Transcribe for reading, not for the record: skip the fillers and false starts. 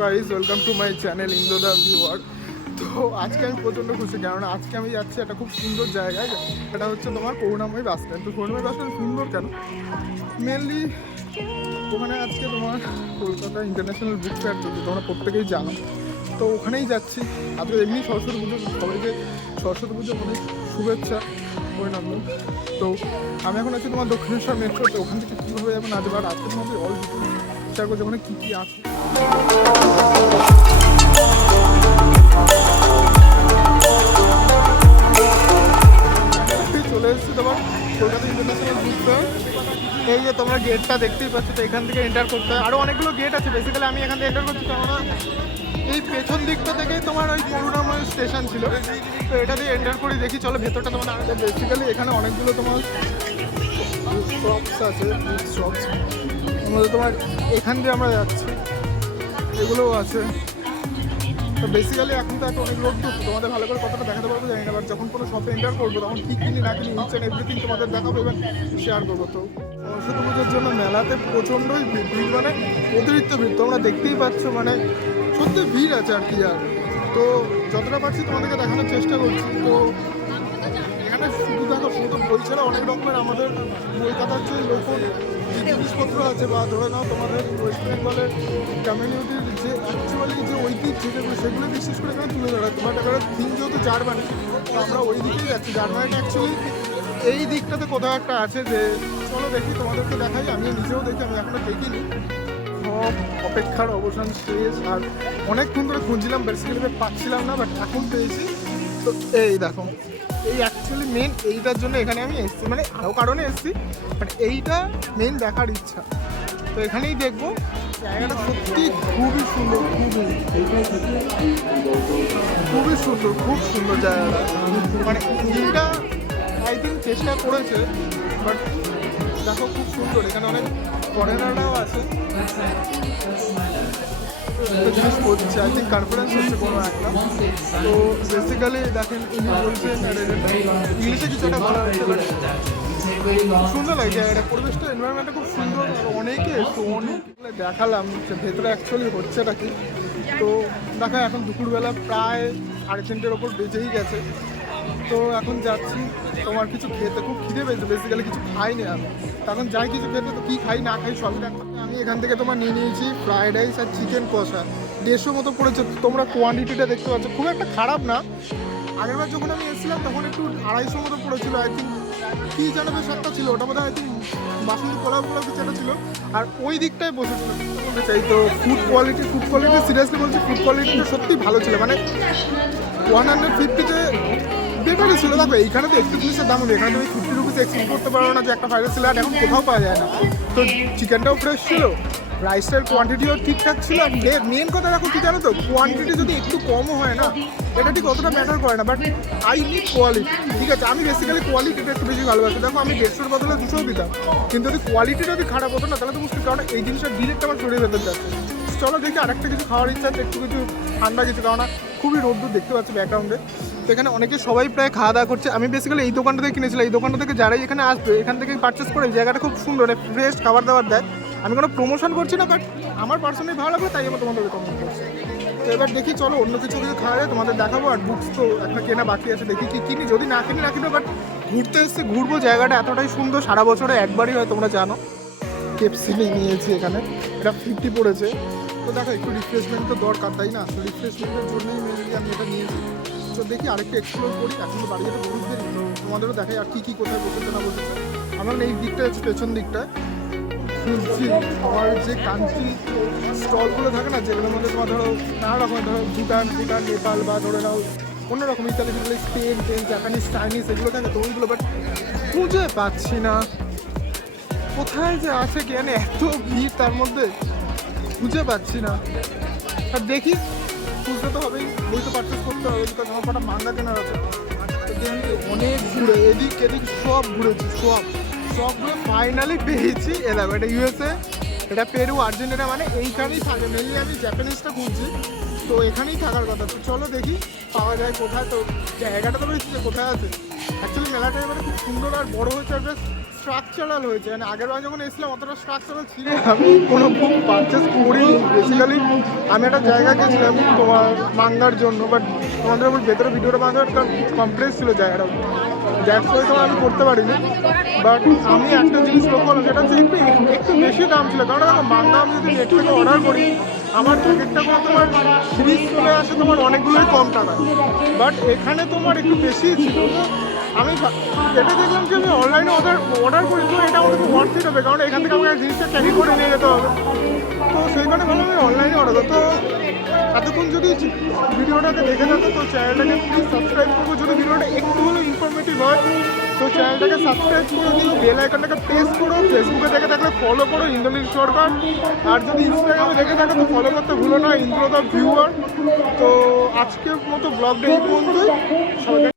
Guys welcome to my channel Indo the viewer. তো আজকে আমি প্রচণ্ড খুশি, কারণ আজকে আমি যাচ্ছি একটা খুব সুন্দর জায়গায়। এটা হচ্ছে তোমার করুণাময়ী বাস স্ট্যান্ড। তো করুণাময়ী বাস স্ট্যান্ড সুন্দর কেন? মেনলি ওখানে আজকে তোমার কলকাতা ইন্টারন্যাশনাল বুক ফেয়ার চলছে, তোমরা প্রত্যেকেই জানো। তো ওখানেই যাচ্ছি। আজকে এমনি সরস্বতী পুজো, সবাইকে সরস্বতী পুজো অনেক শুভেচ্ছা অভিনন্দন। তো আমি এখন আছি তোমার দক্ষিণেশ্বর মেট্রো। তো ওখান থেকে কীভাবে যাবো না যাবো, আর আজকের মধ্যে অল শেয়ার করছি ওখানে কী কী আছে। চলে এসেছি তোমার কলকাতা ইন্টারন্যাশনাল বুক ফেয়ার। এই যে তোমরা গেটটা দেখতেই পাচ্ছ, তো এখান থেকে এন্টার করতে হয়। আরও অনেকগুলো গেট আছে, বেসিক্যালি আমি এখান থেকে এন্টার করছি কারণ এই পেছন দিকটা থেকেই তোমার ওই করুণাময় স্টেশন ছিল। তো এটা দিয়ে এন্টার করি, দেখি চলো ভেতরটা তোমার আগে। বেসিক্যালি এখানে অনেকগুলো তোমার শপস আছে, শপস তোমার এখান দিয়ে আমরা যাচ্ছি, এগুলোও আছে। তো বেসিক্যালি এখন তো একটা অনেক লোক তো তোমাদের ভালো করে কথাটা দেখাতে পারবো জানি না, বাট যখন কোনো শপে এন্টার করবো তখন কী কিনি না কিনি ইচ অ্যান্ড এভরিথিং তোমাদের দেখাবো এবং শেয়ার করবো। তো সরস্বতী পুজোর জন্য মেলাতে প্রচণ্ডই ভিড়, মানে অতিরিক্ত ভিড় তোমরা দেখতেই পাচ্ছ, মানে সত্যি ভিড় আছে আর কি। আর তো যতটা পারছি তোমাদেরকে দেখানোর চেষ্টা করছি। তো এখানে শুধু দেখো, শুধু বই ছাড়া অনেক রকমের আমাদের কলকাতার যে লোকল যে জিনিসপত্র আছে, বা ধরে নাও তোমাদের ওয়েস্ট বেঙ্গলের কমিউনিটির যে অ্যাকচুয়ালি যে ঐতিহ্য যেগুলো, সেগুলো বিশেষ করে এখানে তুলে ধরা। তোমার এবার থিম যেহেতু জার্মানি, তো আমরা ওই দিকেই যাচ্ছি। জার্মানিটা অ্যাকচুয়ালি এই দিকটাতে কোথাও একটা আছে, যে চলো দেখি তোমাদেরকে দেখাই। আমি নিজেও দেখি, আমি এখনও দেখিনি। সব অপেক্ষার অবসান শেষ, আর অনেকক্ষণ ধরে খুঁজছিলাম, বেসিক্যালি পাচ্ছিলাম না, বাট এখন পেয়েছি। তো এই দেখো, এই অ্যাকচুয়ালি মেন এইটার জন্য এখানে আমি এসেছি, মানে আরও কারণে এসেছি, বাট এইটা মেন দেখার ইচ্ছা। তো এখানেই দেখবো। জায়গাটা সত্যি খুবই সুন্দর, খুবই সুন্দর, খুব সুন্দর জায়গাটা। মানে এইটা আই থিঙ্ক চেষ্টা করেছে, বাট দেখো খুব সুন্দর। এখানে অনেক ফরেনাররাও আছে, জিনিস করছে। আই থিঙ্ক কনফারেন্স হচ্ছে কোনো একটা। তো বেসিক্যালি দেখেন ইনি বলছেন, ইংলিশে কিছু একটা বলা হচ্ছে, বাট সুন্দর লাগে জায়গাটা, পরিবেশটা, এনভায়রনমেন্টটা খুব সুন্দর। আর অনেকে অনেক দেখালাম যে ভেতরে অ্যাকচুয়ালি হচ্ছেটা কি। তো দেখা এখন দুপুরবেলা প্রায় 3:30-এর ওপর বেজেই গেছে। তো এখন যাচ্ছি তোমার কিছু খেতে, খুব খিদে পেয়েছে। বেসিক্যালি কিছু খাইনি আমি, তখন যাই কিছু খেতে। তো কী খাই না খাই সবই আমি এখান থেকে তোমার নিয়ে নিয়েছি ফ্রায়েড রাইস আর চিকেন কষা। 150 মতো পড়েছে। তোমরা কোয়ান্টিটিটা দেখতে পাচ্ছ, খুব একটা খারাপ না। আগেরবার যখন আমি এসেছিলাম তখন একটু 250 মতো পড়েছিল। আই থিঙ্ক কী যেন বেশ একটা ছিল, ওটা বোধহয় আই থিঙ্ক বাসন্তী পোলাও কিছু একটা ছিল। আর ওই দিকটায় বসেছিল বলতে চাই। তো ফুড কোয়ালিটি সিরিয়াসলি বলছি, ফুড কোয়ালিটিটা সত্যিই ভালো ছিল। মানে 150-তে বেটারই ছিল। দেখো এইখানে তো একটু জিনিসের দাম হবে, এখানে তুমি 50 রুপিস এক্সপেক্ট করতে পারো না যে একটা ফ্রাইড রাইস আর এখন কোথাও পাওয়া যায় না। তো চিকেনটাও ফ্রেশ ছিল, রাইসটার কোয়ান্টিটিও ঠিকঠাক ছিল। আর মেন কথা দেখো কি জানো তো, কোয়ান্টিটি যদি একটু কমও হয় না, এটা ঠিক অতটা ম্যাটার করে না, বাট আই নিড কোয়ালিটি। ঠিক আছে, আমি বেসিক্যালি কোয়ালিটিটা একটু বেশি ভালোবাসি। দেখো আমি 150-এর বদলে 200 দিতাম, কিন্তু যদি কোয়ালিটিটা যদি খারাপ হতো না, তাহলে তো মুশকিল। কারণ এই জিনিসটা ডিরেক্ট আমার শরীরে ভেতর যাচ্ছে। চলো দেখি আরেকটা কিছু খাওয়ার ইচ্ছা আছে, একটু কিছু ঠান্ডা কিছু, কারণ খুবই রোদ্দুর দেখতে পাচ্ছি ব্যাকগ্রাউন্ডে। তো এখানে অনেকে সবাই প্রায় খাওয়া দাওয়া করছে। আমি বেসিক্যালি এই দোকানটা থেকে কিনেছিলাম। এই দোকানটা থেকে যারাই এখানে আসবে এখান থেকে পারচেস করে, এই জায়গাটা খুব সুন্দর, ফ্রেশ খাবার দাবার দেয়। আমি কোনো প্রমোশন করছি না, বাট আমার পার্সোনালি ভালো লাগবে, তাই আমি তোমাদের রেকমেন্ড করছি। তো এবার দেখি চলো অন্য কিছু খাওয়া যায় তোমাদের দেখাবো। আর বুকস তো একটা কেনা বাকি আছে, দেখি কি কিনি। যদি না কিনি রাখি না, বাট ঘুরতে এসছে ঘুরবো। জায়গাটা এতটাই সুন্দর, সারা বছরে একবারই হয়, তোমরা জানো। কেপসি নিয়েছি এখানে, এটা 50 পড়েছে। তো দেখো একটু রিফ্রেশমেন্ট তো দরকার, তাই না? তো রিফ্রেশমেন্টের জন্যই মেনলি আমি এটা নিয়েছি। তো দেখি আরেকটু এক্সপ্লোর করি। এখন তো বাড়ি যেতে বহুত দেরি, তো তোমাদেরও দেখাই আর কী কোথায় বসেছে না বসেছে। আমার এই দিকটা হচ্ছে পেছন দিকটায় খুঁজছি আমার যে কান্ট্রি স্টলগুলো থাকে না, যেগুলোর মধ্যে তোমার ধরো নানা রকমের, ধরো ভুটান, নেপাল, বা ধরে নাও অন্যরকম ইতালি, স্পেন, জাপানিজ, চাইনিজ, এগুলো থাকে। তো ওইগুলো বাট খুঁজে পাচ্ছি না, কোথায় যে আছে কি জানে, এত ভিড় তার মধ্যে খুঁজে পাচ্ছি না। আর দেখি, খুঁজতে তো হবেই, বই তো পারচেস করতে হবে, বিকজ আমার কটা মাঙ্গা কেনার আছে। অনেক ঘুরে এদিক এদিক সব ঘুরেছি, সবগুলো ফাইনালি পেয়েছি। এলাম এটা ইউএসএ, এটা পেরু, আর্জেন্টিনা, মানে এইখানেই থাকে। মেনলি আমি জাপানিজটা খুঁজছি, তো এখানেই থাকার কথা। তো চলো দেখি পাওয়া যায় কোথায়। তো জায়গাটা তো বেশি কোথায় আছে। অ্যাকচুয়ালি মেলাটা এবারে খুব সুন্দর আর বড় হয়েছে, আর বেশ স্ট্রাকচারাল হয়েছে, মানে আগের বার যখন এসেছিলাম অতটা স্ট্রাকচারাল ছিল। আমি কোনো বুক পারচেস করিনি বেসিক্যালি। আমি একটা জায়গা গেছিলাম তোমার মাঙ্গার জন্য, বাট তোমাদের আমার ভেতরে ভিডিওটা বানাতে কারণ কমপ্লেক্স ছিল জায়গাটা, দ্যাটস ওয়াই তোমার আমি করতে পারিনি। বাট আমি একটা জিনিস লক্ষ্য করলাম, সেটা হচ্ছে একটু বেশি দাম ছিল। কারণ দেখো মাঙ্গা আমি যদি নেট থেকে অর্ডার করি, আমার এক একটা করে তোমার সিরিজ চলে আসে তোমার অনেকগুলোই কম টাকা, বাট এখানে তোমার একটু বেশি ছিল। তো আমি এটা দেখলাম যে আমি অনলাইনে অর্ডার করি, তো এটা আমাকে ওয়ার্থ হবে, কারণ এখান থেকে আমাকে জিনিসটা ক্যারি করে নিয়ে যেতে হবে। তো সেই কারণে ভালো আমি অনলাইনে অর্ডার করি। তো এতক্ষণ যদি ভিডিওটাকে দেখে থাকো তো চ্যানেলটাকে প্লিজ সাবস্ক্রাইব করবো, যদি ভিডিওটা একটু হলেও ইনফরমেটিভ হয় তো চ্যানেলটাকে সাবস্ক্রাইব করে দিও, বেল আইকনটাকে প্রেস করো, ফেসবুকে দেখে থাকলে ফলো করো ইন্দ্রনীল সরকার, আর যদি ইনস্টাগ্রামে দেখে থাকো তো ফলো করতে ভুলো না ইন্দ্র দ্য ভিউয়ার। তো আজকের মতো ব্লগটা এই পর্যন্তই। সবাইকে